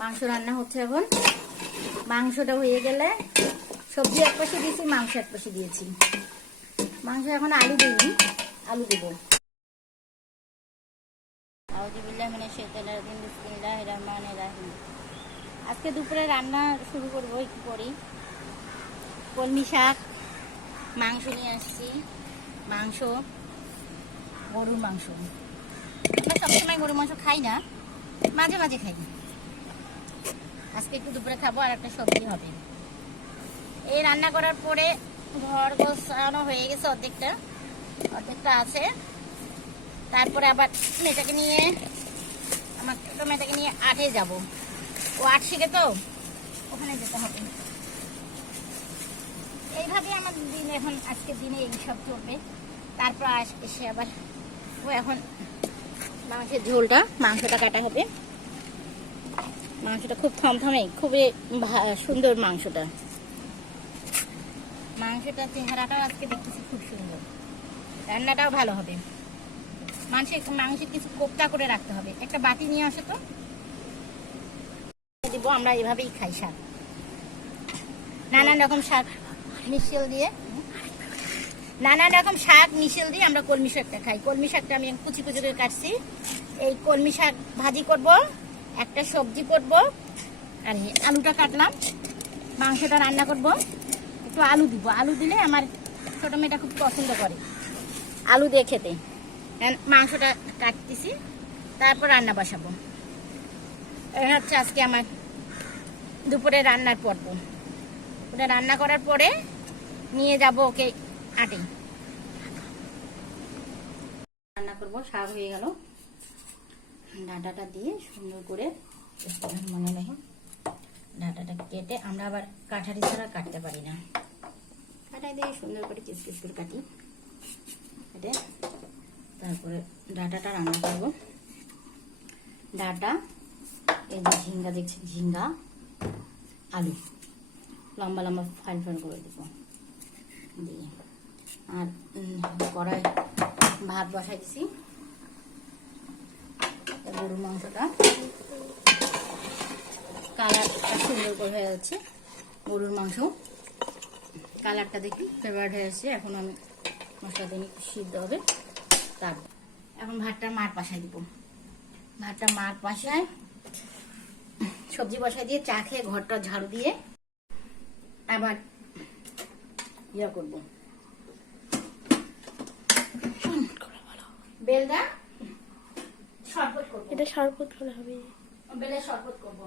মাংস রান্না হচ্ছে এখন। মাংসটা হয়ে গেলে সবজি এক পাশে দিয়েছি, মাংস এক পাশে দিয়েছি। মাংস এখন আলু দিইনি, আলু দেবো। আজকে দুপুরে রান্না শুরু করবো একটু পরেই। কলমি শাক, মাংস নিয়ে আসছি, মাংস গরুর মাংস। আমরা সবসময় গরুর মাংস খাই না, মাঝে মাঝে খাই। আজকে একটু দুপুরে খাবো, আর একটা সবজি হবে। এই রান্না করার পরে ঘর গোছানো হয়ে গেছে, অর্ধেকটা আছে। তারপরে আবার মেয়েটাকে নিয়ে আটে যাব। ও আট শিখে তো, ওখানে যেতে হবে। এইভাবে আমার দিন এখন, আজকের দিনে এই সব চলবে। তারপর এসে আবার ও এখন মাংসের ঝোলটা, মাংসটা কাটা হবে। মাংসটা খুব থমথমে, খুবই সুন্দর মাংসটা। চেহারাটাও আজকে দেখতেছি খুব সুন্দর, রান্নাটাও ভালো হবে। মাংসের কিছু কোপ্তা করে রাখতে হবে। একটা বাটি নিয়ে আসে তো দিব। আমরা এভাবেই খাই শাক, নানান রকম শাক মিশেল দিয়ে আমরা কলমি শাকটা খাই। কলমি শাকটা আমি কুচি কুচি করে কাটছি। এই কলমি শাক ভাজি করব, একটা সবজি করব, আর আলুটা কাটলাম। মাংসটা রান্না করব, একটু আলু দিব। আলু দিলে আমার ছোট মেয়েটা খুব পছন্দ করে আলু দিয়ে খেতে। মাংসটা কাটতেছি, তারপর রান্না বসাবো। এটা হচ্ছে আজকে আমার দুপুরে রান্নার পর্ব। ওটা রান্না করার পরে নিয়ে যাব ওকে আটে। রান্না করব। শাক হয়ে গেল, ডাঁটাটা দিয়ে সুন্দর করে মনে লাগে ডাঁটাটা কেটে, আমরা আবার কাঠারি ছাড়া কাটতে পারি না। কাটাই দিয়ে সুন্দর করে কিস কিস করে কাটি, কেটে তারপরে ডাঁটাটা রান্না করব। ডাঁটা, এই যে ঝিঙ্গা দেখছি, ঝিঙ্গা, আলু লম্বা লম্বা ফাইল ফাইল করে দেবো দিয়ে, আর কড়াই ভাত বসাইছি। গরুর মাংসটা কালারটা সুন্দর করে হয়ে যাচ্ছে। গরুর মাংস কালারটা দেখি ফেভারিট হয়ে যাচ্ছে। এখন আমি মশলা দিয়ে সিদ্ধ হবে। তারপর এখন ভাতটা মার পাশায় দিব। ভাতটা মার পাশায় সবজি বসাই দিয়ে চা খেয়ে ঘরটা ঝাড়ু দিয়ে আবার ইয়া করব। বেলটা শরবত করব। এটা শরবত করা হবে। বেলে শরবত করব।